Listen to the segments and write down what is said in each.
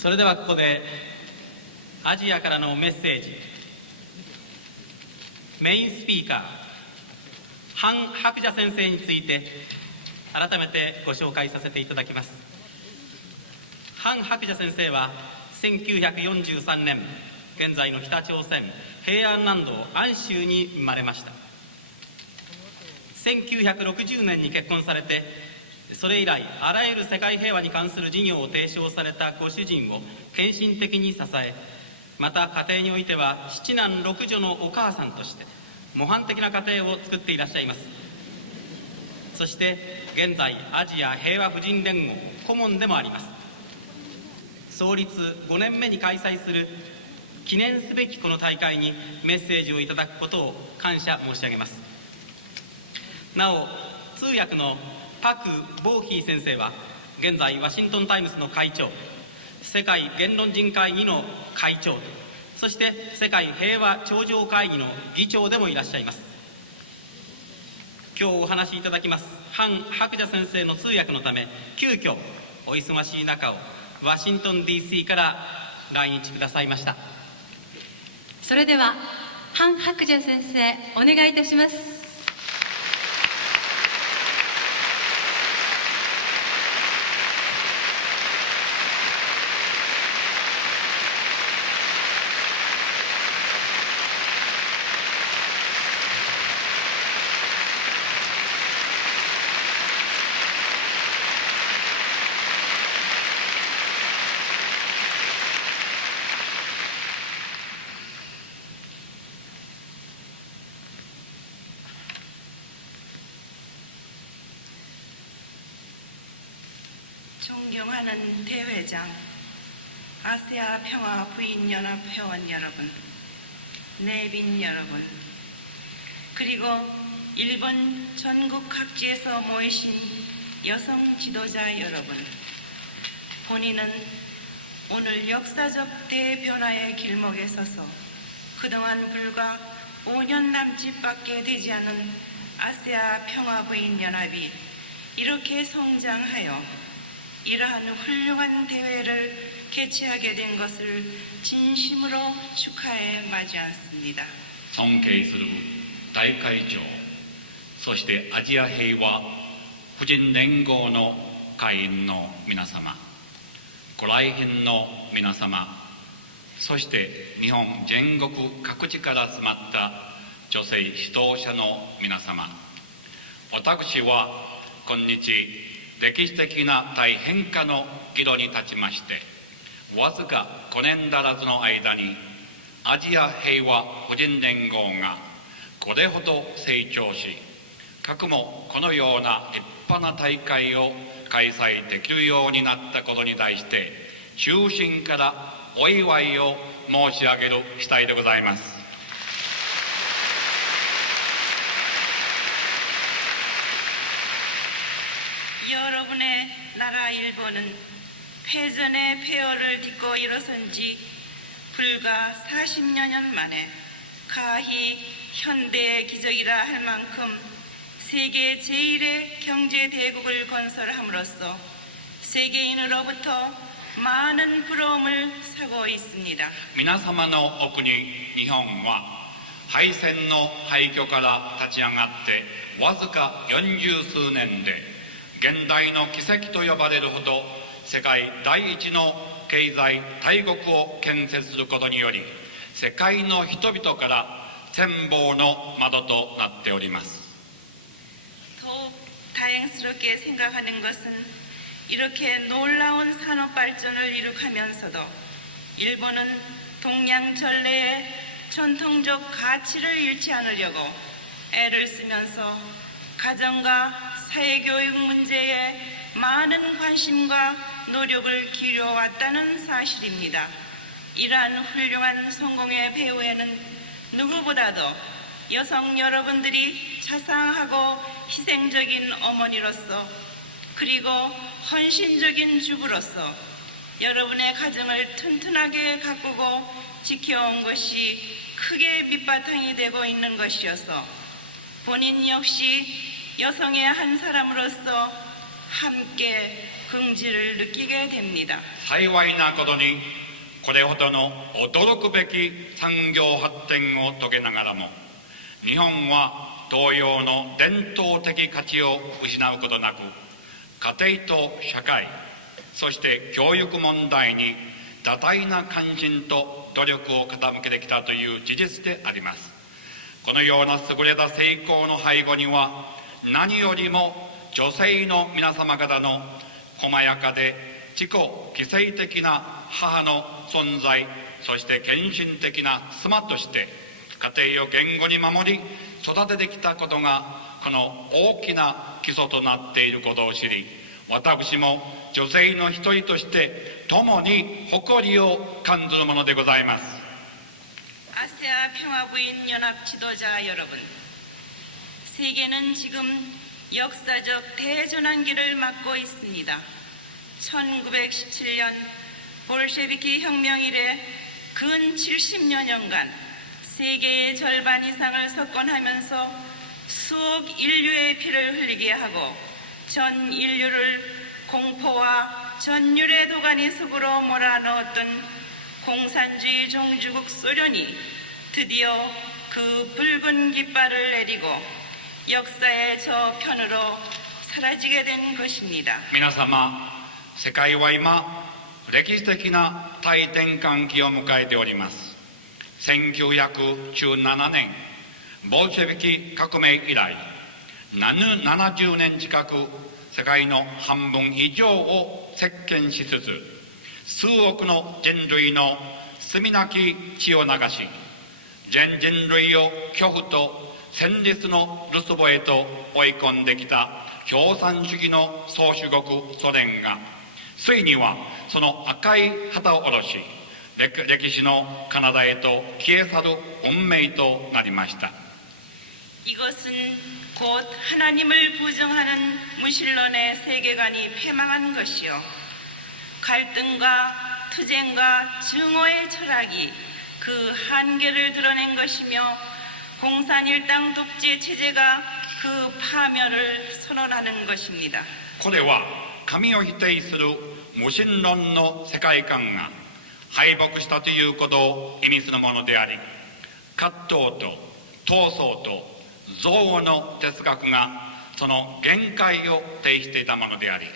それではここでアジアからのメッセージ、メインスピーカーハン・ハクジャ先生について改めてご紹介させていただきます。ハン・ハクジャ先生は1943年現在の北朝鮮平安南道安州に生まれました。1960年に結婚されて、それ以来あらゆる世界平和に関する事業を提唱されたご主人を献身的に支え、また家庭においては7男6女のお母さんとして模範的な家庭を作っていらっしゃいます。そして現在アジア平和婦人連合顧問でもあります。創立5年目に開催する記念すべきこの大会にメッセージをいただくことを感謝申し上げます。なお、通訳のパク・ボーヒー先生は現在ワシントン・タイムズの会長、世界言論人会議の会長、そして世界平和頂上会議の議長でもいらっしゃいます。今日お話しいただきますハン・ハクジャ先生の通訳のため、急遽お忙しい中をワシントン DC から来日くださいました。それではハン・ハクジャ先生、お願いいたします。존경하는 대회장, 아시아 평화 부인연합 회원 여러분, 내빈 여러분, 그리고 일본 전국 각지에서 모이신 여성 지도자 여러분, 본인은 오늘 역사적 대변화의 길목에 서서 그동안 불과 5년 남짓밖에 되지 않은 아시아 평화 부인 연합이 이렇게 성장하여 이러한 훌륭한 대회를 개최하게 된 것을 진심으로 축하해 맞이했습니다. 尊敬する大会長、そしてアジア平和婦人連合の会員の皆様、ご来賓の皆様、そして日本全国各地から集まった女性指導者の皆様、私は今日歴史的な大変化の岐路に立ちまして、わずか5年足らずの間にアジア平和婦人連合がこれほど成長し、かくもこのような立派な大会を開催できるようになったことに対して衷心からお祝いを申し上げる次第でございます。여러분의 나라 일본은 패전의 폐허를 딛고 일어선 지 불과 40여 년 만에 가히 현대의 기적이라 할 만큼 세계 제1의 경제대국을 건설함으로써 세계인으로부터 많은 부러움을 사고 있습니다. 皆様のお国日本は敗戦の廃墟から立ち上がってわずか40数年で現代の奇跡と呼ばれるほど世界第一の経済大国を建設することにより、世界の人々から展望の窓となっております。 더욱 다행스럽게 생각하는 것은 이렇게 놀라운 산업 발전을 이룩하면서도 일본은 동양 전래의 전통적 가치를 잃지 않으려고 애를 쓰면서 가정과 사회교육 문제에 많은 관심과 노력을 기울여왔다는 사실입니다. 이러한 훌륭한 성공의 배후에는 누구보다도 여성 여러분들이 자상하고 희생적인 어머니로서 그리고 헌신적인 주부로서 여러분의 가정을 튼튼하게 가꾸고 지켜온 것이 크게 밑바탕이 되고 있는 것이어서 본인 역시 여성의 한 사람으로서 함께 긍지를 느끼게 됩니다. 幸いなことにこれほどの驚くべき産業発展を遂げながらも日本は同様の伝統的価値を失うことなく家庭と社会そして教育問題に多大な関心と努力を傾けてきたという事実であります。このような優れた成功の背後には何よりも女性の皆様方の細やかで自己犠牲的な母の存在そして献身的な妻として家庭を言語に守り育ててきたことがこの大きな基礎となっていることを知り私も女性の一人として共に誇りを感ずるものでございます。 아세아 평화부인 연합 지도자 여러분, 세계는 지금 역사적 대전환기를 맞고 있습니다. 1917년 볼셰비키 혁명 이래 근 70여년간 세계의 절반 이상을 석권하면서 수억 인류의 피를 흘리게 하고 전 인류를 공포와 전율의 도가니 속으로 몰아넣었던 공산주의 종주국 소련이 드디어 그 붉은 깃발을 내리고 역사의 저편으로 사라지게 된 것입니다. 皆様、世界は今歴史的な大転換期を迎えております。1917年ボルシェビキ革命以来70年近く世界の半分以上を席巻しつつ数億の人類の罪なき血を流し全人類を恐怖と戦慄のるつぼへと追い込んできた共産主義の宗主国ソ連がついにはその赤い旗を下ろし歴史の彼方へと消え去る運命となりました。 이것은 곧 하나님을 부정하는 무신론의 세계관이 패망한 것이요 갈등과 투쟁과 증오의 철학이 그 한계를 드러낸 것이며 공산일당 독재 체제가 그 파멸을 선언하는 것입니다. これは神を否定する無神論の世界観が敗北したということを意味するものであり葛藤と闘争と憎悪の哲学がその限界を呈していたものであり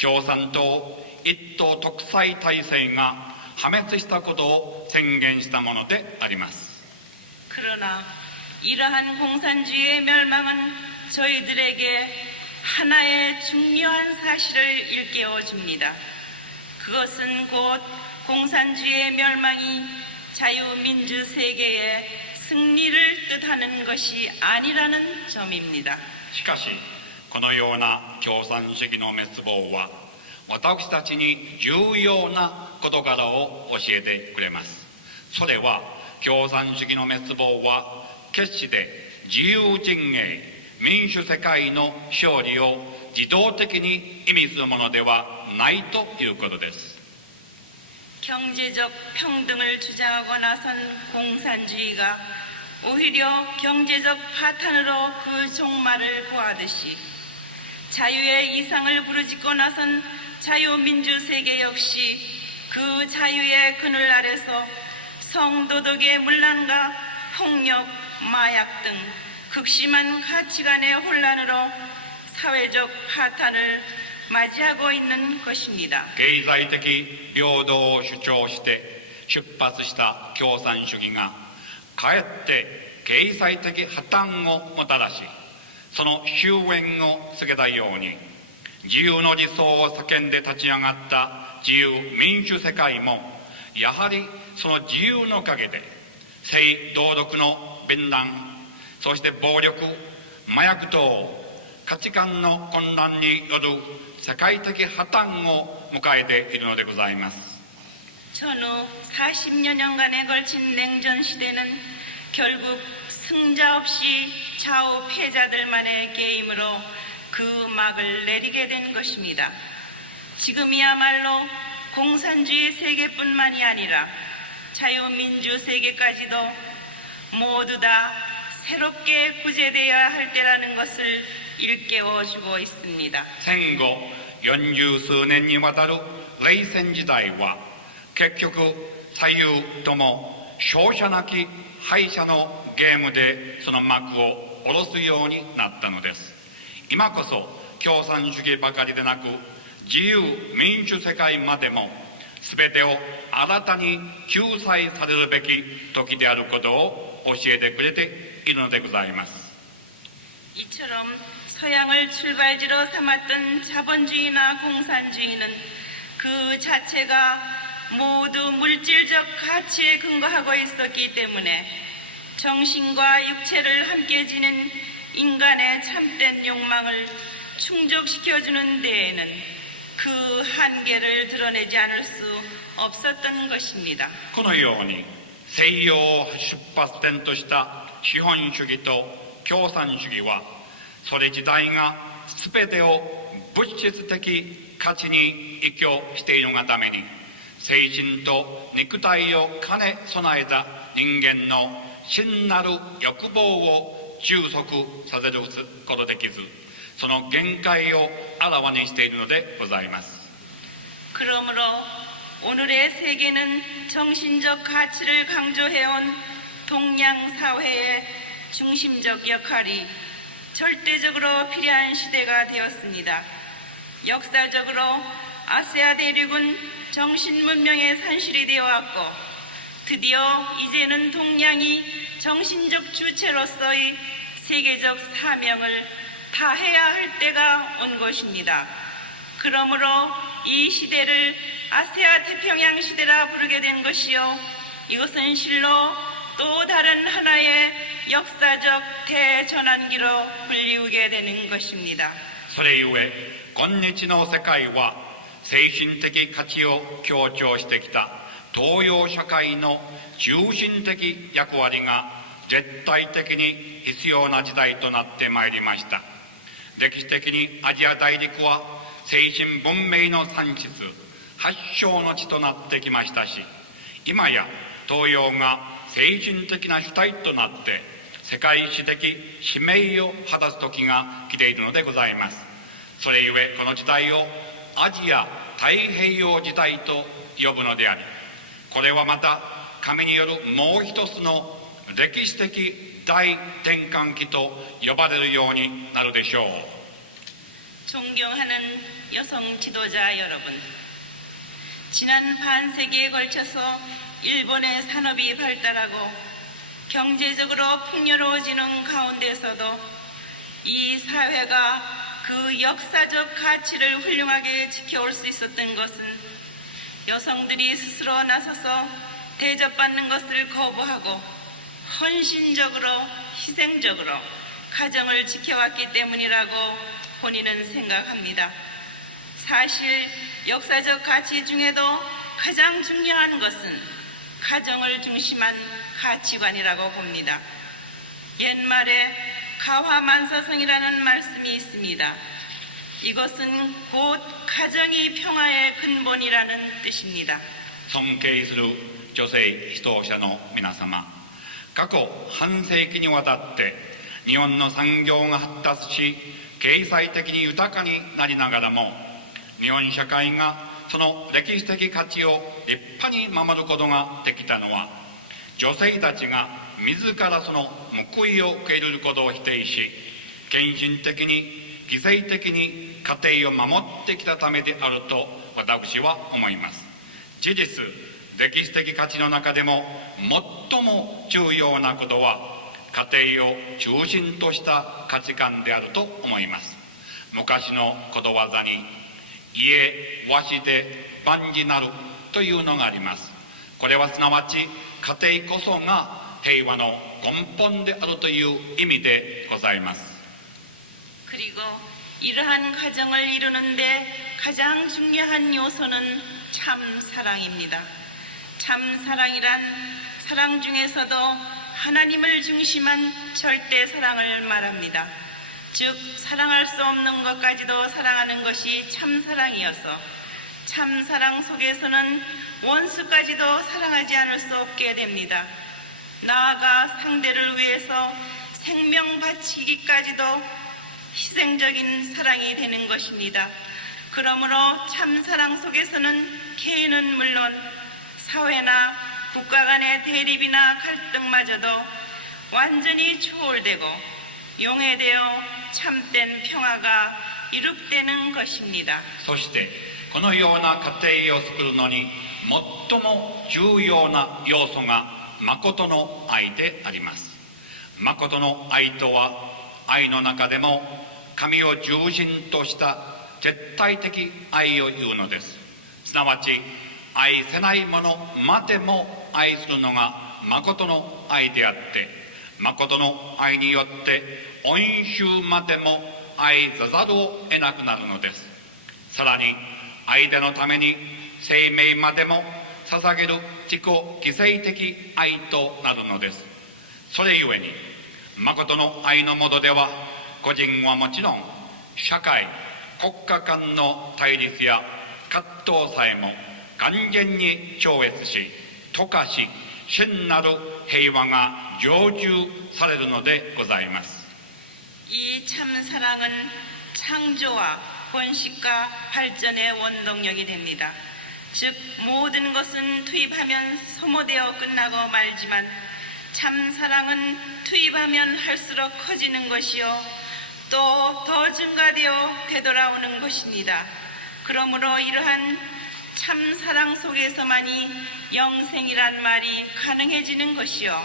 共産党一党独裁体制が破滅したことを宣言したものであります。 그러나 이러한 공산주의의 멸망은 저희들에게 하나의 중요한 사실을 일깨워 줍니다. 그것은 곧 공산주의의 멸망이 자유민주 세계의 승리를 뜻하는 것이 아니라는 점입니다. しかしこのような共産主義の滅亡は私たちに重要な事柄を教えてくれます。それは共産主義の滅亡は決して自由陣営民主世界の勝利を自動的に意味するものではないということです。 경제적 평등을 주장하고 나선 공산주의가 오히려 경제적 파탄으로 그 종말을 고하듯이 자유의 이상을 부르짖고 나선 자유민주 세계 역시 그 자유의 그늘 아래서 성도덕의 문란과 폭력, 마약 등 극심한 가치관의 혼란으로 사회적 파탄을 맞이하고 있는 것입니다. 経済的平等を主張して出発した共産主義がかえって経済的破綻をもたらしその終焉を告げたように自由の理想を叫んで立ち上がった自由民主世界もやはりその自由の陰で性道徳の分断そして暴力麻薬等価値観の混乱による世界的破綻を迎えているのでございます。 전후 40여 년간에 걸친 냉전 시대는 결국 승자 없이 좌우 패자들만의 게임으로 그 막을 내리게 된 것입니다. 지금이야말로 공산주의 세계뿐만이 아니라 자유민주 세계까지도 모두 다 새롭게 구제되어야 할 때라는 것을 일깨워주고 있습니다. 戦後40数年にわたる冷戦時代は結局左右とも勝者なき敗者のゲームでその幕を下ろすようになったのです。今こそ共産主義ばかりでなく自由民主世界までも全てを新たに救済されるべき時であることを教えてくれているのでございます。 이처럼 서양을 출발지로 삼았던 자본주의나 공산주의는 그 자체가 모두 물질적 가치에 근거하고 있었기 때문에 정신과 육체를 함께 지닌 인간의 참된 욕망을 충족시켜주는 데에는 그 한계를 드러내지 않을 수 없었던 것입니다. このように西洋を出発点とした資本主義と共産主義はそれ自体が全てを物質的価値に依拠しているがために精神と肉体を兼ね備えた人間の真なる欲望を充足させることできずその限界をあらわにしているのでございます。 그러므로 오늘의 세계는 정신적 가치를 강조해온 동양 사회의 중심적 역할이 절대적으로 필요한 시대가 되었습니다. 역사적으로 아시아 대륙은 정신 문명의 산실이 되어 왔고 드디어 이제는 동양이 정신적 주체로서의 세계적 사명을 다해야 할 때가 온 것입니다. 그러므로 이 시대를 아시아 태평양 시대라 부르게 된 것이요 이것은 실로 또 다른 하나의 역사적 대전환기로 불리우게 되는 것입니다. それゆえ今日の世界は精神的価値を強調してきた東洋社会の中心的役割が絶対的に必要な時代となってまいりました。歴史的にアジア大陸は精神文明の産出発祥の地となってきましたし今や東洋が精神的な主体となって世界史的使命を果たす時が来ているのでございます。それゆえこの時代をアジア太平洋時代と呼ぶのでありこれはまた神によるもう一つの歴史的大転換期と呼ばれるようになるでしょう。 존경하는 여성 지도자 여러분, 지난 반세기에 걸쳐서 일본의 산업이 발달하고 경제적으로 풍요로워지는 가운데서도 이 사회가 그 역사적 가치를 훌륭하게 지켜올 수 있었던 것은 여성들이 스스로 나서서 대접받는 것을 거부하고 헌신적으로 희생적으로 가정을 지켜왔기 때문이라고 본인은 생각합니다. 사실 역사적 가치 중에도 가장 중요한 것은 가정을 중심한 가치관이라고 봅니다. 옛말에 가화만사성이라는 말씀이 있습니다. 이것은 곧 가정이 평화의 근본이라는 뜻입니다. 尊敬する女性指導者の皆様過去半世紀にわたって日本の産業が発達し経済的に豊かになりながらも日本社会がその歴史的価値を立派に守ることができたのは女性たちが自らその報いを受け入れることを否定し献身的に犠牲的に家庭を守ってきたためであると私は思います。事実歴史的価値の中でも最も重要なことは家庭を中心とした価値観であると思います。昔のことわざに家和紙で万事なるというのがあります。これはすなわち家庭こそが平和の根本であるという意味でございます。 그리고 이러한 가정을 이루는데 가장 중요한 요소는 참 사랑입니다. 참 사랑이란 사랑 중에서도 하나님을 중심한 절대 사랑을 말합니다. 즉 사랑할 수 없는 것까지도 사랑하는 것이 참 사랑이어서 참 사랑 속에서는 원수까지도 사랑하지 않을 수 없게 됩니다. 나아가 상대를 위해서 생명 바치기까지도 희생적인 사랑이 되는 것입니다. 그러므로 참사랑 속에서는 개인은 물론 사회나 국가 간의 대립이나 갈등마저도 완전히 초월되고 용해되어 참된 평화가 이룩되는 것입니다. そしてこのような家庭を作るのに最も重要な要素が誠の愛であります。誠の愛とは愛の中でも神を中心とした絶対的愛を言うのです。すなわち愛せないものまでも愛するのが誠の愛であって、誠の愛によって恩衆までも愛さざるを得なくなるのです。さらに相手のために生命までも捧げる自己犠牲的愛となるのです。それゆえに誠の愛のもとでは個人はもちろん社会国家間の対立や葛藤さえも完全に超越し溶かし真なる平和が成就されるのでございます。 이 참사랑은 창조와 번식과 발전의 원동력이 됩니다. 즉 모든 것은 투입하면 소모되어 끝나고 말지만 참사랑은 투입하면 할수록 커지는 것이요 또 더 증가되어 되돌아오는 것입니다. 그러므로 이러한 참사랑 속에서만이 영생이란 말이 가능해지는 것이요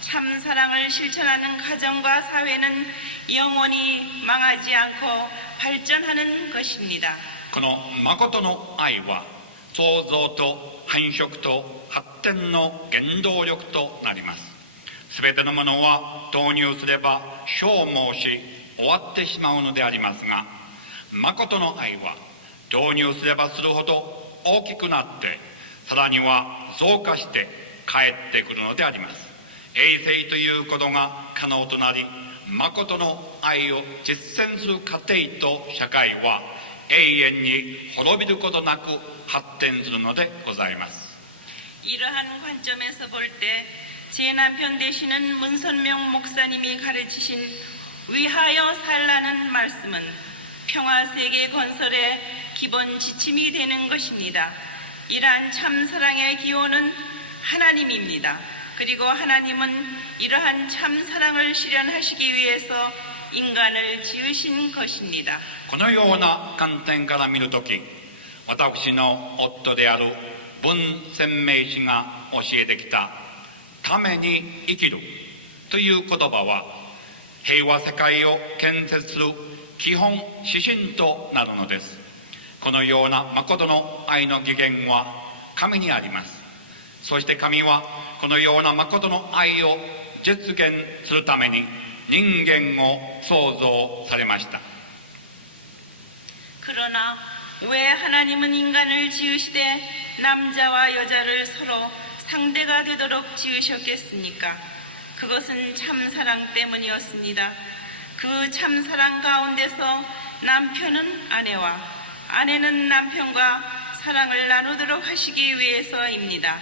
참사랑을 실천하는 가정과 사회는 영원히 망하지 않고 발전하는 것입니다. この誠の愛は創造と繁殖と発展の原動力となります。すべてのものは導入すれば消耗し終わってしまうのでありますが、誠の愛は導入すればするほど大きくなってさらには増加して帰ってくるのであります。永世ということが可能となり、誠の愛を実践する家庭と社会は永遠に滅びることなく発展するのでございます。 이러한 관점에서 볼 때 제 남편 되시는 문선명 목사님이 가르치신 위하여 살라는 말씀은 평화세계 건설의 기본 지침이 되는 것입니다. 이러한 참사랑의 기원은 하나님입니다. 그리고 하나님은 이러한 참사랑을 실현하시기 위해서 인간을 지으신 것입니다. このような観点から見るとき、私の夫である文鮮明氏が教えてきたために生きるという言葉は平和世界を建設する基本指針となるのです。このような誠の愛の起源は神にあります。そして神はこのような誠の愛を実現するために人間を創造されました。 그러나 왜 하나님은 인간을 지으시되 남자와 여자를 서로 상대가 되도록 지으셨겠습니까? 그것은 참사랑 때문이었습니다. 그 참사랑 가운데서 남편은 아내와 아내는 남편과 사랑을 나누도록 하시기 위해서입니다.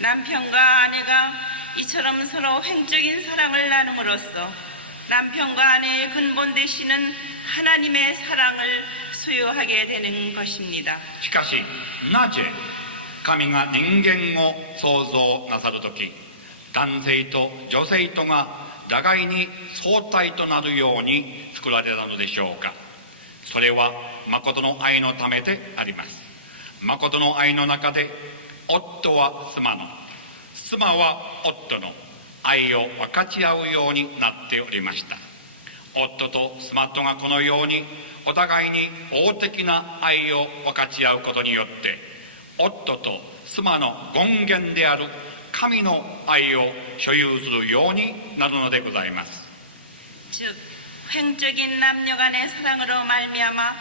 남편과 아내가 이처럼 서로 횡적인 사랑을 나눔으로써 남편과 아내의 근본 되시는 하나님의 사랑을 수요하게 되는 것입니다. しかしなぜ神が人間を創造なさるとき、男性と女性とが互いに相対となるように作られたのでしょうか。それは誠の愛のためであります。誠の愛の中で夫は妻の、妻は夫の愛を分かち合うようになっておりました。夫と妻とがこのようにお互いに法的な愛を分かち合うことによって夫と妻の根源である神の愛を所有するようになるのでございます。 즉 횡적인 남녀 간의 사랑으로 말미암아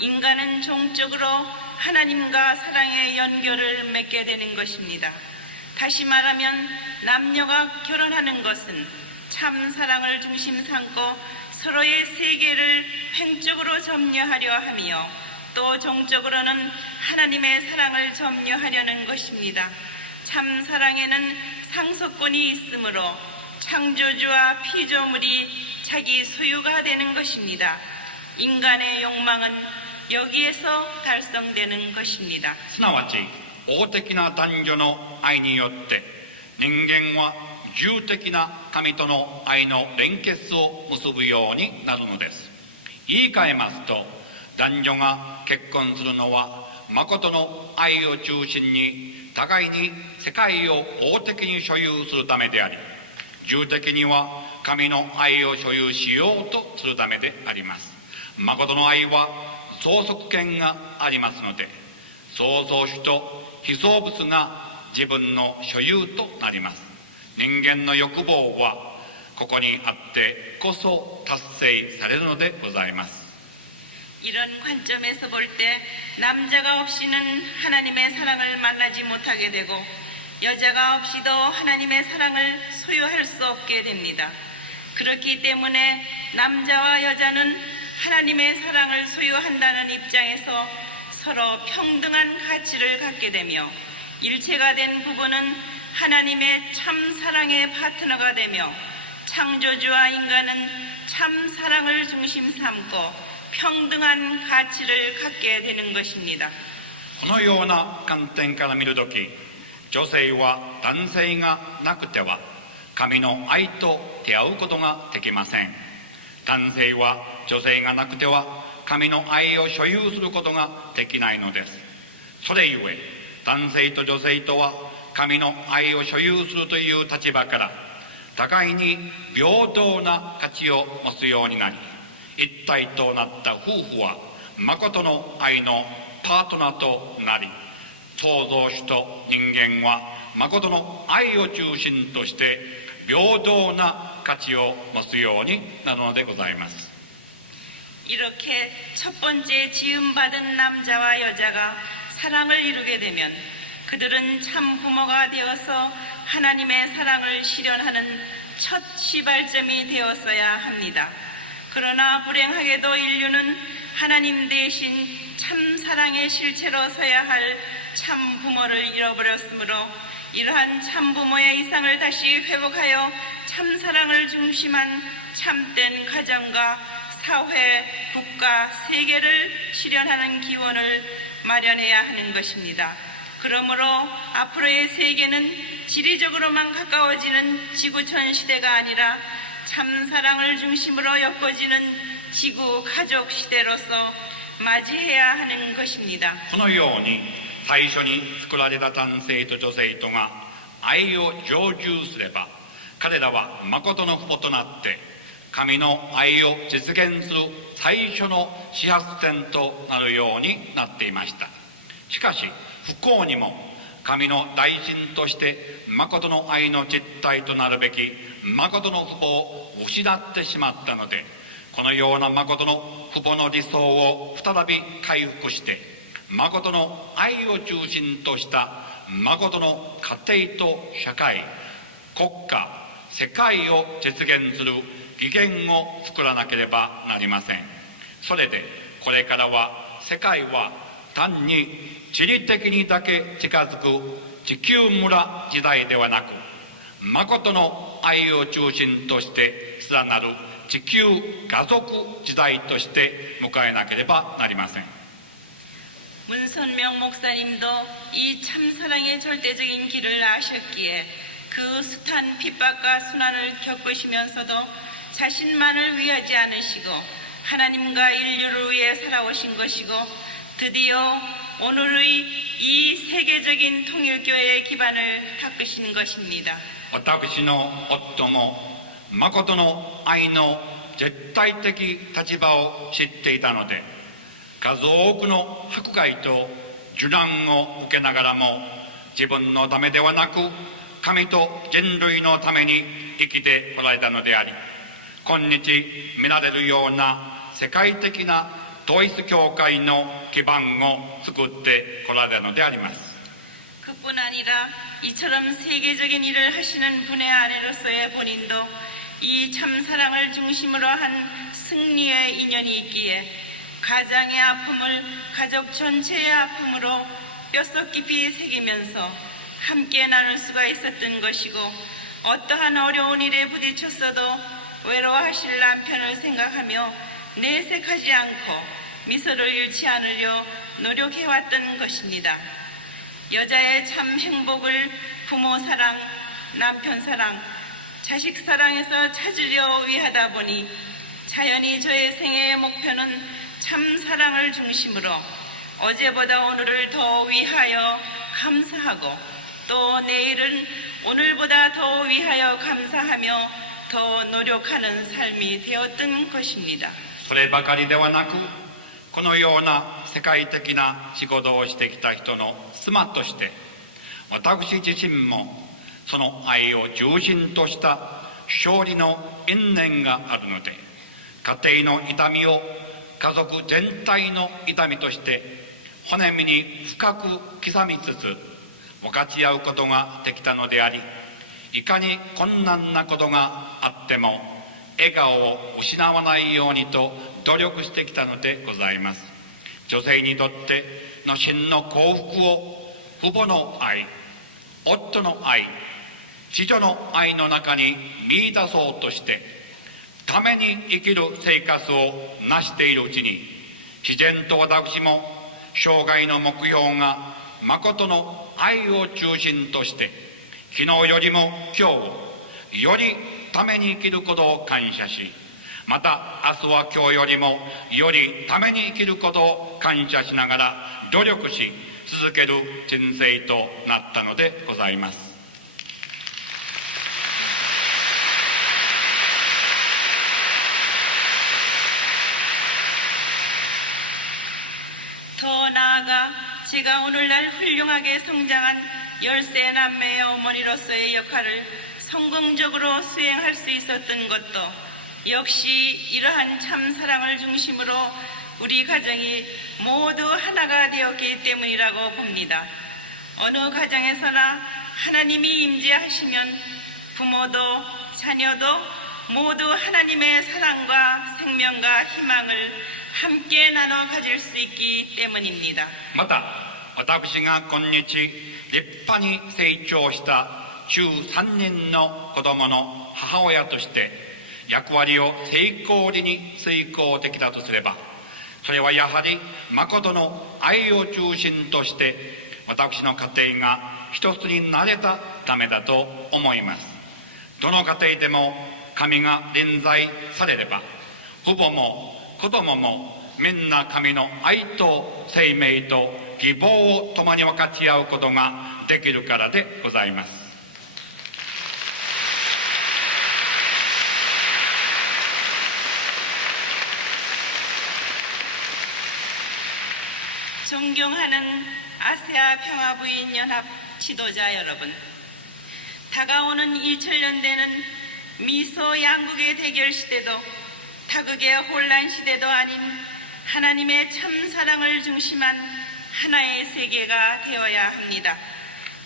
인간은 종적으로 하나님과 사랑의 연결을 맺게 되는 것입니다. 다시 말하면 남녀가 결혼하는 것은 참 사랑을 중심 삼고 서로의 세계를 횡적으로 점유하려 하며 또 종적으로는 하나님의 사랑을 점유하려는 것입니다. 참 사랑에는 상속권이 있으므로 창조주와 피조물이 자기 소유가 되는 것입니다. 인간의 욕망은 여기에서 달성되는 것입니다. すなわち王的な男女の愛によって人間は重的な神との愛の連結を結ぶようになるのです。言い換えますと、男女が結婚するのは誠の愛を中心に互いに世界を法的に所有するためであり、重的には神の愛を所有しようとするためであります。誠の愛は相続権がありますので、創造主と被造物が自分の所有となります。人間の欲望はここにあってこそ達成されるのでございます。 이런 관점에서 볼 때 남자가 없이는 하나님의 사랑을 만나지 못하게 되고 여자가 없이도 하나님의 사랑을 소유할 수 없게 됩니다. 그렇기 때문에 남자와 여자는 하나님의 사랑을 소유한다는 입장에서 서로 평등한 가치를 갖게 되며 일체가 된 부부는 하나님의 참 사랑의 파트너가 되며 창조주와 인간은 참 사랑을 중심 삼고 평등한 가치를 갖게 되는 것입니다. このような観点から見るとき、女性は男性がなくては神の愛と出会うことができません。男性は女性がなくては神の愛を所有することができないのです。それゆえ男性と女性とは神の愛を所有するという立場から互いに平等な価値を持つようになり、一体となった夫婦は誠の愛のパートナーとなり、創造主と人間は誠の愛を中心として平等な価値を持つようになるのでございます。 이렇게 첫 번째 지음받은 남자와 여자가 사랑을 이루게 되면 그들은 참 부모가 되어서 하나님의 사랑을 실현하는 첫 시발점이 되었어야 합니다. 그러나 불행하게도 인류는 하나님 대신 참 사랑의 실체로 서야 할 참 부모를 잃어버렸으므로 이러한 참 부모의 이상을 다시 회복하여 참 사랑을 중심한 참된 가정과 사회, 국가, 세계를 실현하는 기원을 마련해야 하는 것입니다. 그러므로 앞으로의 세계는 지리적으로만 가까워지는 지구촌 시대가 아니라 참 사랑을 중심으로 엮어지는 지구 가족 시대로서 맞이해야 하는 것입니다. このように最初に作られた男性と女性とが愛を成就すれば、彼らは誠の父母となって神の愛を実現する最初の始発点となるようになっていました。しかし不幸にも神の大臣として誠の愛の実態となるべき誠の父母を失ってしまったので、このような誠の父母の理想を再び回復して誠の愛を中心とした誠の家庭と社会、国家、世界を実現する起源を作らなければなりません。それでこれからは世界は単に地理的にだけ近づく地球村時代ではなく、誠の愛を中心として連なる地球家族時代として迎えなければなりません。 문선명 목사님도 이 참사랑의 절대적인 길을 아셨기에 그 숱한 핍박과 순환을 겪으시면서도 자신만을 위하지 않으시고 하나님과 인류를 위해 살아오신 것이고 드디어 오늘의 이 세계적인 통일교회의 기반을 닦으신 것입니다. 私の夫も誠の愛の絶対的立場を知っていたので、数多くの迫害と受難を受けながらも自分のためではなく神と人類のために生きておられたのであり、今日見られるような世界的な統一教会の基盤を作ってこられたのであります。 그뿐 아니라 이처럼 세계적인 일을 하시는 분의 아내로서의 본인도 이 참사랑을 중심으로 한 승리의 인연이 있기에 가장의 아픔을 가족 전체의 아픔으로 뼛속 깊이 새기면서 함께 나눌 수가 있었던 것이고, 어떠한 어려운 일에 부딪혔어도 외로워하실 남편을 생각하며 내색하지 않고 미소를 잃지 않으려 노력해왔던 것입니다. 여자의 참 행복을 부모 사랑, 남편 사랑, 자식 사랑에서 찾으려 위하다 보니 자연히 저의 생애의 목표는 참 사랑을 중심으로 어제보다 오늘을 더 위하여 감사하고 또 내일은 오늘보다 더 위하여 감사하며 더 노력하는 삶이 되었던 것입니다. そればかりではなく、このような世界的な仕事をしてきた人の妻として、私自身もその愛を中心とした勝利の因縁があるので、家庭の痛みを家族全体の痛みとして骨身に深く刻みつつ分かち合うことができたのであり、いかに困難なことがあっても笑顔を失わないようにと努力してきたのでございます。女性にとっての真の幸福を父母の愛、夫の愛、次女の愛の中に見出そうとしてために生きる生活を成しているうちに、自然と私も生涯の目標が誠の愛を中心として昨日よりも今日よりために生きることを感謝し、また明日は今日よりもよりために生きることを感謝しながら努力し続ける人生となったのでございます。더 나아가 제가 오늘날 훌륭하게 성장한 열세 남매의 어머니로서의 역할을 성공적으로 수행할 수 있었던 것도 역시 이러한 참사랑을 중심으로 우리 가정이 모두 하나가 되었기 때문이라고 봅니다. 어느 가정에서나 하나님이 임재하시면 부모도 자녀도 모두 하나님의 사랑과 생명과 희망을 함께 나눠 가질 수 있기 때문입니다. また私が今日立派に成長した13人の子供の母親として役割を成功裏に遂行できたとすれば、それはやはり誠の愛を中心として私の家庭が一つになれたためだと思います。どの家庭でも神が臨在されれば、父母も子供もみんな神の愛と生命と希望を共に分かち合うことができるからでございます。 존경하는 아세아 평화부인 연합 지도자 여러분, 다가오는 2000년대는 미소 양국의 대결 시대도 다극의 혼란 시대도 아닌 하나님의 참사랑을 중심한 하나의 세계가 되어야 합니다.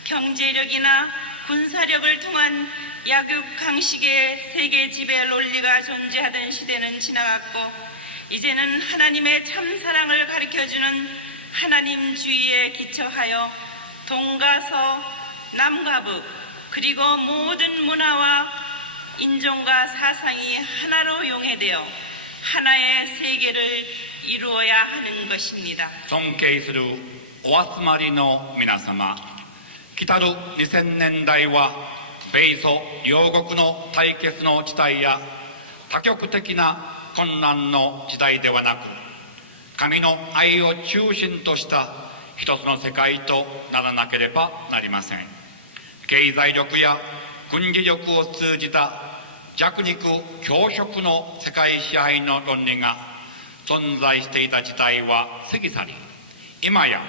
경제력이나 군사력을 통한 약육강식의 세계 지배 논리가 존재하던 시대는 지나갔고, 이제는 하나님의 참사랑을 가르쳐주는 하나님주의에 기초하여 동과 서, 남과 북, 그리고 모든 문화와 인종과 사상이 하나로 용해되어 하나의 세계를 이루어야 하는 것입니다. 尊敬するお集まりの皆様、来たる2000年代は米ソ両国の対決の地帯や多極的な困難の時代ではなく、神の愛を中心とした一つの世界とならなければなりません。経済力や軍事力を通じた弱肉強食の世界支配の論理が存在していた時代は過ぎ去り、今や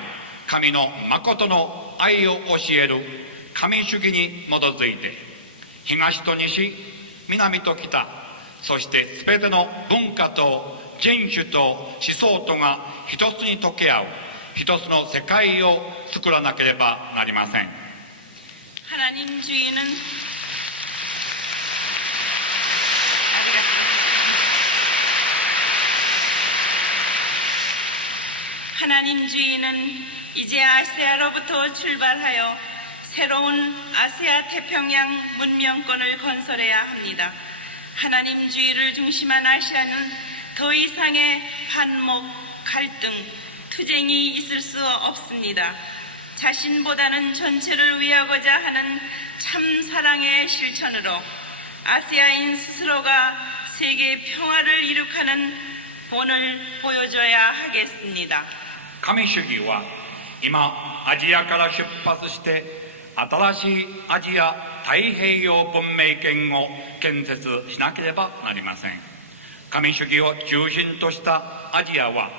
神の誠の愛を教える神主義に基づいて、東と西、南と北、そして全ての文化と人種と思想とが一つに溶け合う一つの世界を作らなければなりません。 하나님주의는 이제 아시아로부터 출발하여 새로운 아시아 태평양 문명권을 건설해야 합니다. 하나님주의를 중심한 아시아는 더 이상의 반목, 갈등, 투쟁이 있을 수 없습니다. 자신보다는 전체를 위하고자 하는 참 사랑의 실천으로 아시아인 스스로가 세계 평화를 이룩하는 본을 보여줘야 하겠습니다. 神主義は今アジアから出発して新しいアジア太平洋文明圏を建設しなければなりません。神主義を中心としたアジアは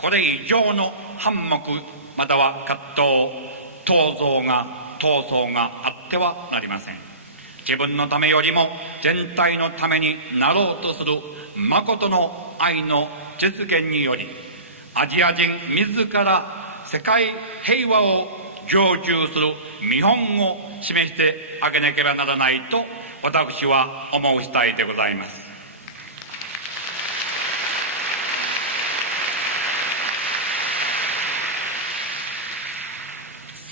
これ以上の反目または葛藤闘争があってはなりません。自分のためよりも全体のためになろうとする誠の愛の実現によりアジア人自ら世界平和を成就する見本を示してあげなければならないと私は思う次第でございます。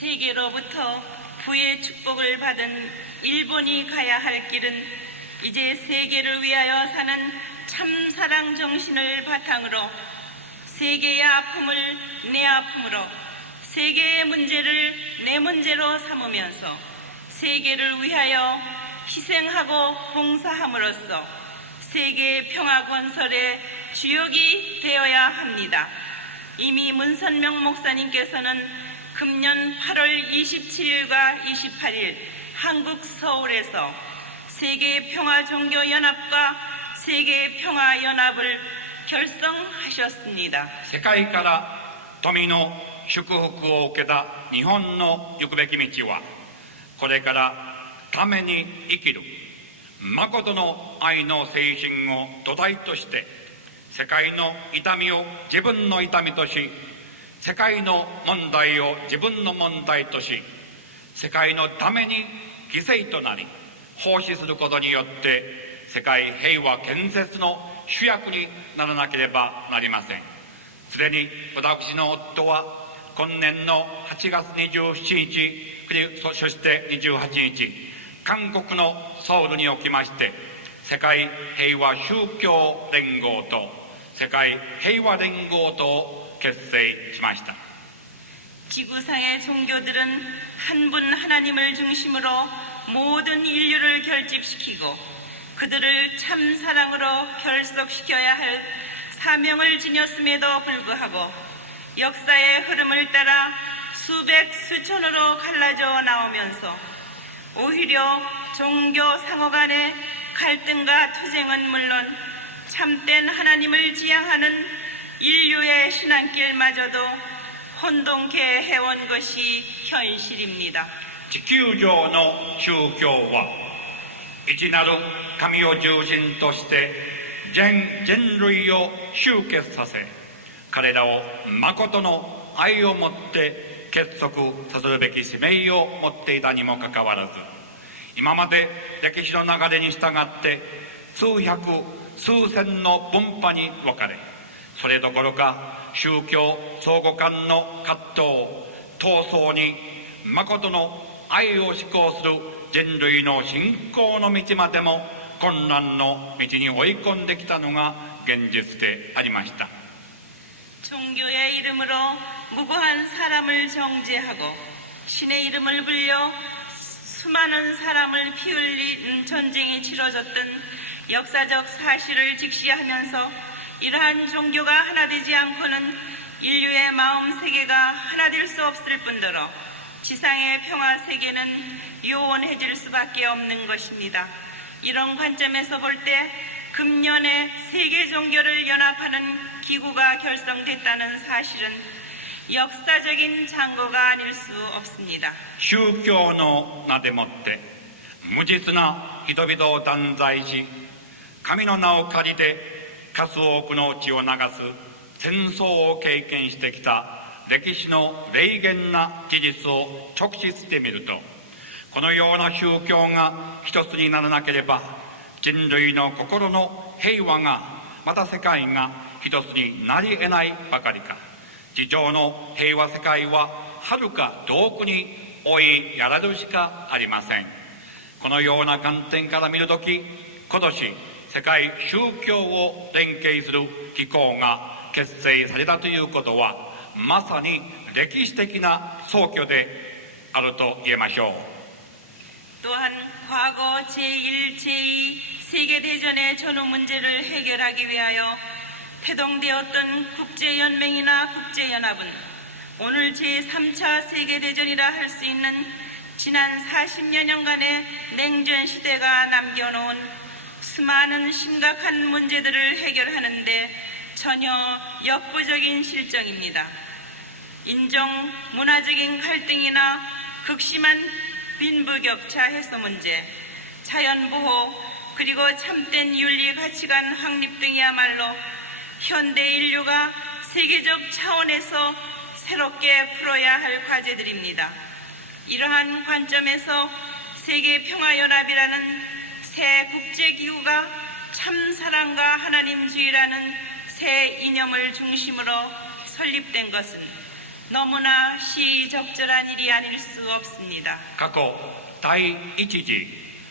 세계로부터 부의 축복을 받은 일본이 가야 할 길은 이제 세계를 위하여 사는 참사랑 정신을 바탕으로 세계의 아픔을 내 아픔으로 세계의 문제를 내 문제로 삼으면서 세계를 위하여 희생하고 봉사함으로써 세계의 평화 건설의 주역이 되어야 합니다. 이미 문선명 목사님께서는 금년 8월 27일과 28일 한국 서울에서 세계평화종교연합과 세계평화연합을 결성하셨습니다. 世界から富の祝福を受けた日本の行くべき道はこれからために生きる誠の愛の精神を土台として世界の痛みを自分の痛みとし世界の問題を自分の問題とし世界のために犠牲となり奉仕することによって世界平和建設の主役にならなければなりません。すでに私の夫は今年の8月27日そして28日韓国のソウルにおきまして世界平和宗教連合と世界平和連合とを結成しました。 지구상의 종교들은 한 분 하나님을 중심으로 모든 인류를 결집시키고 그들을 참 사랑으로 결속시켜야 할 사명을 지녔음에도 불구하고 역사의 흐름을 따라 수백 수천으로 갈라져 나오면서 오히려 종교 상호 간의 갈등과 투쟁은 물론 참된 하나님을 지향하는 인류의 신앙길마저도 혼동케 해온 것이 현실입니다. 地球上の宗教は一なる神を中心として全人類を集結させ彼らを誠の愛をもって結束させるべき使命を持っていたにもかかわらず今まで歴史の流れに従って数百数千の分派に分かれそれどころか宗教相互間の葛藤闘争に誠の愛を志向する人類の信仰の道までも混乱の道に追い込んできたのが現実でありました。 종교의 이름으로 무고한 사람을 정죄하고 신의 이름을 불려 수많은 사람을 피 흘린 전쟁이 치러졌던 역사적 사실을 직시하면서 이러한 종교가 하나 되지 않고는 인류의 마음 세계가 하나 될 수 없을 뿐더러 지상의 평화 세계는 요원해질 수밖에 없는 것입니다. 이런 관점에서 볼 때 금년에 세계 종교를 연합하는 기구가 결성됐다는 사실은 역사적인 장고가 아닐 수 없습니다. 宗教の名でもって無実な人々を断罪し神の名を借りて数多くの血を流す戦争を経験してきた歴史の霊言な事実を直視してみるとこのような宗教が一つにならなければ人類の心の平和がまた世界が一つになり得ないばかりか地上の平和世界ははるか遠くに追いやられるしかありません。このような観点から見るとき今年世界宗教を連携する機構が結成されたということは、まさに歴史的な壮挙であると言えましょう。 또한 과거 제1, 제2 세계대전의 전후 문제를 해결하기 위하여 태동되었던 국제연맹이나 국제연합은 오늘 제3차 세계대전이라 할 수 있는 지난 40여 년간의 냉전 시대가 남겨놓은 수많은 심각한 문제들을 해결하는데 전혀 역부족인 실정입니다. 인종, 문화적인 갈등이나 극심한 빈부격차 해소 문제, 자연보호, 그리고 참된 윤리 가치관 확립 등이야말로 현대 인류가 세계적 차원에서 새롭게 풀어야 할 과제들입니다. 이러한 관점에서 세계평화연합이라는 새 국제기구가 참사랑과 하나님주의라는 새 이념을 중심으로 설립된 것은 너무나 시적절한 일이 아닐 수 없습니다. 過去第一次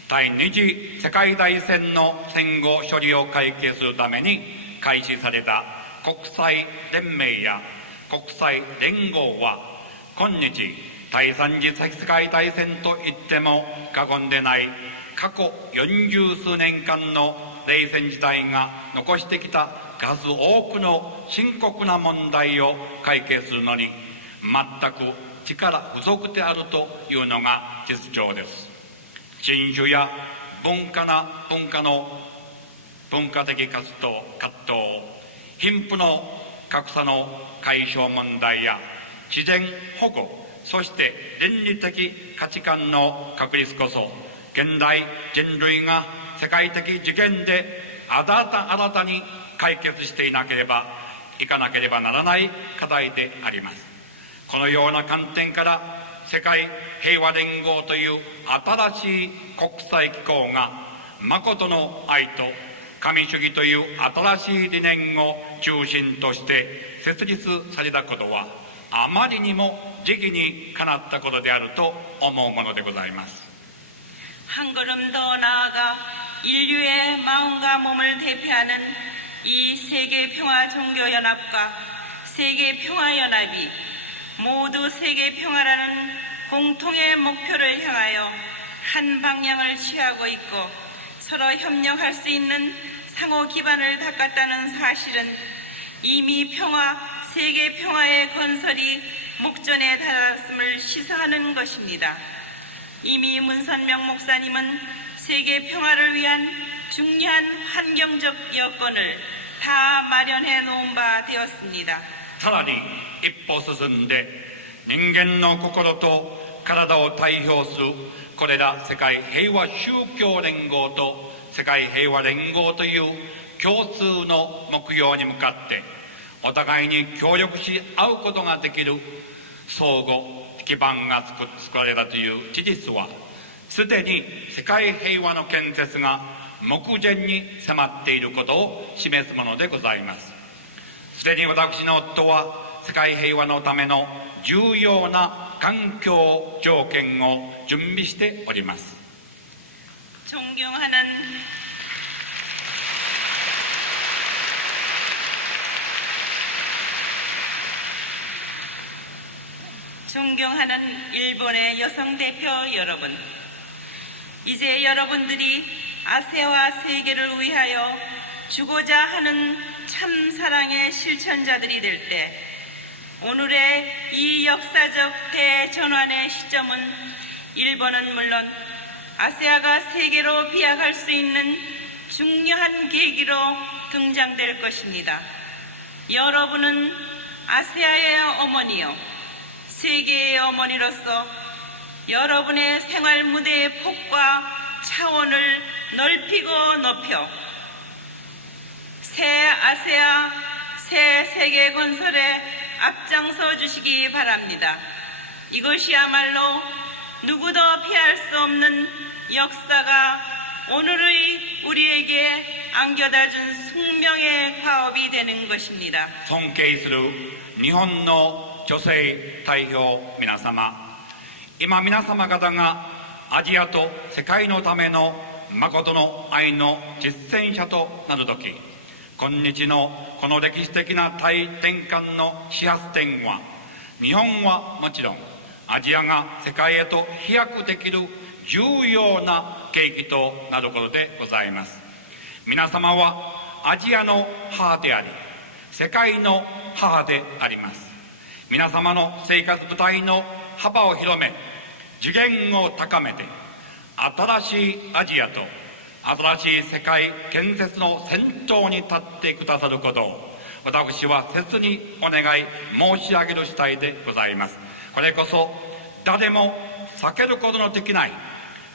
第二次世界大戦の戦後処理を解決するために開始された国際連盟や国際連合は、今日第三次世界大戦と言っても過言でない過去40数年間の冷戦時代が残してきた数多くの深刻な問題を解決するのに全く力不足であるというのが実情です。人種や文化の文化的葛藤、貧富の格差の解消問題や自然保護、そして倫理的価値観の確立こそ現代人類が世界的次元で新たに解決していかなければならない課題であります。このような観点から世界平和連合という新しい国際機構が誠の愛と神主義という新しい理念を中心として設立されたことはあまりにも時期にかなったことであると思うものでございます。 한 걸음 더 나아가 인류의 마음과 몸을 대표하는 이 세계평화종교연합과 세계평화연합이 모두 세계평화라는 공통의 목표를 향하여 한 방향을 취하고 있고 서로 협력할 수 있는 상호 기반을 닦았다는 사실은 이미 세계평화의 건설이 목전에 달았음을 시사하는 것입니다. 이미 문선명 목사님은 세계평화를 위한 중요한 환경적 여건을 다 마련해 놓은 바 되었습니다. さらに一歩進んで人間の心と体を代表するこれら世界平和宗教連合と世界平和連合という共通の目標に向かってお互いに協力し合うことができる相互基盤が作られたという事実はすでに世界平和の建設が目前に迫っていることを示すものでございます。すでに私の夫は世界平和のための重要な環境条件を準備しております。 존경하는 일본의 여성 대표 여러분, 이제 여러분들이 아세아와 세계를 위하여 주고자 하는 참 사랑의 실천자들이 될 때 오늘의 이 역사적 대전환의 시점은 일본은 물론 아세아가 세계로 비약할 수 있는 중요한 계기로 등장될 것입니다. 여러분은 아세아의 어머니요, 세계의 어머니로서 여러분의 생활 무대의 폭과 차원을 넓히고 높여 새 아세아, 새 세계 건설에 앞장서 주시기 바랍니다. 이것이야말로 누구도 피할 수 없는 역사가 오늘의 우리에게 안겨다 준 숙명의 과업이 되는 것입니다. 尊敬する日本の女性代表皆様、今皆様方がアジアと世界のための誠の愛の実践者となるとき、今日のこの歴史的な大転換の始発点は、日本はもちろんアジアが世界へと飛躍できる重要な契機となることでございます。皆様はアジアの母であり、世界の母であります。皆様の生活舞台の幅を広め、次元を高めて、新しいアジアと新しい世界建設の先頭に立ってくださることを、私は切にお願い申し上げる次第でございます。これこそ誰も避けることのできない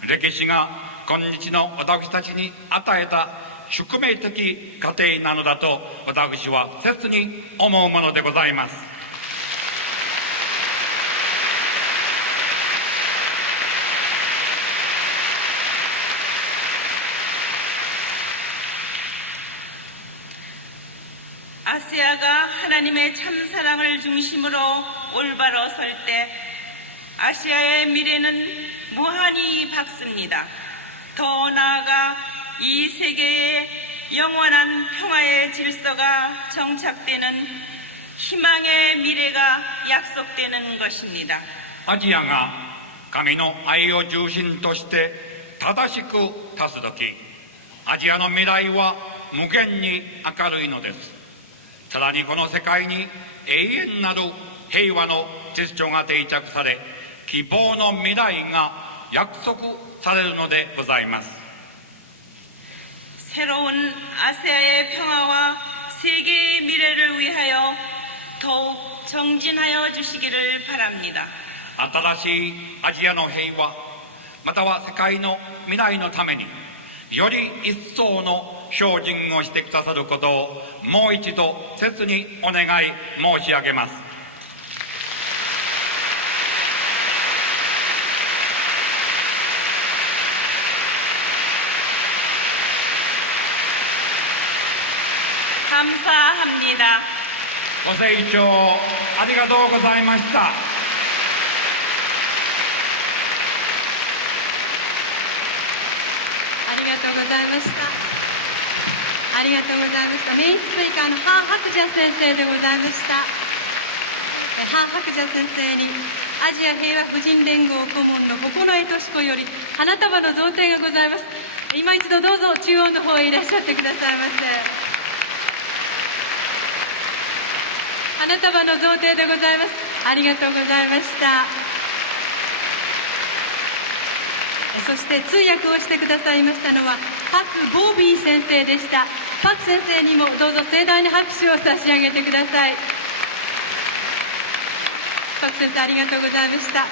歴史が今日の私たちに与えた宿命的過程なのだと私は切に思うものでございます。아시아가 하나님의 참사랑을 중심으로 올바로 설 때 아시아의 미래는 무한히 밝습니다. 더 나아가 이 세계에 영원한 평화의 질서가 정착되는 희망의 미래가 약속되는 것입니다. アジアが神の愛を中心として正しく立つとき、アジアの未来は無限に明るいのです。さらにこの世界に永遠なる平和の秩序が定着され、希望の未来が約束されるのでございます。 새로운 아시아의 평화와 세계의 미래를 위하여 더욱 정진하여 주시기를 바랍니다. 新しいアジアの平和、または世界の未来のためにより一層の精進をしてくださることをもう一度切にお願い申し上げます。감사합니다. ご清聴ありがとうございました。ありがとうございました。ありがとうございました。メインスピーカーのハン・ハクジャ先生でございました。ハン・ハクジャ先生にアジア平和婦人連合顧問の九重敏子より花束の贈呈がございます。今一度どうぞ中央の方へいらっしゃってくださいませ。花束の贈呈でございます。ありがとうございました。そして通訳をしてくださいましたのはパク・ボービー先生でした。パク先生にもどうぞ盛大な拍手を差し上げてください。パク先生ありがとうございました。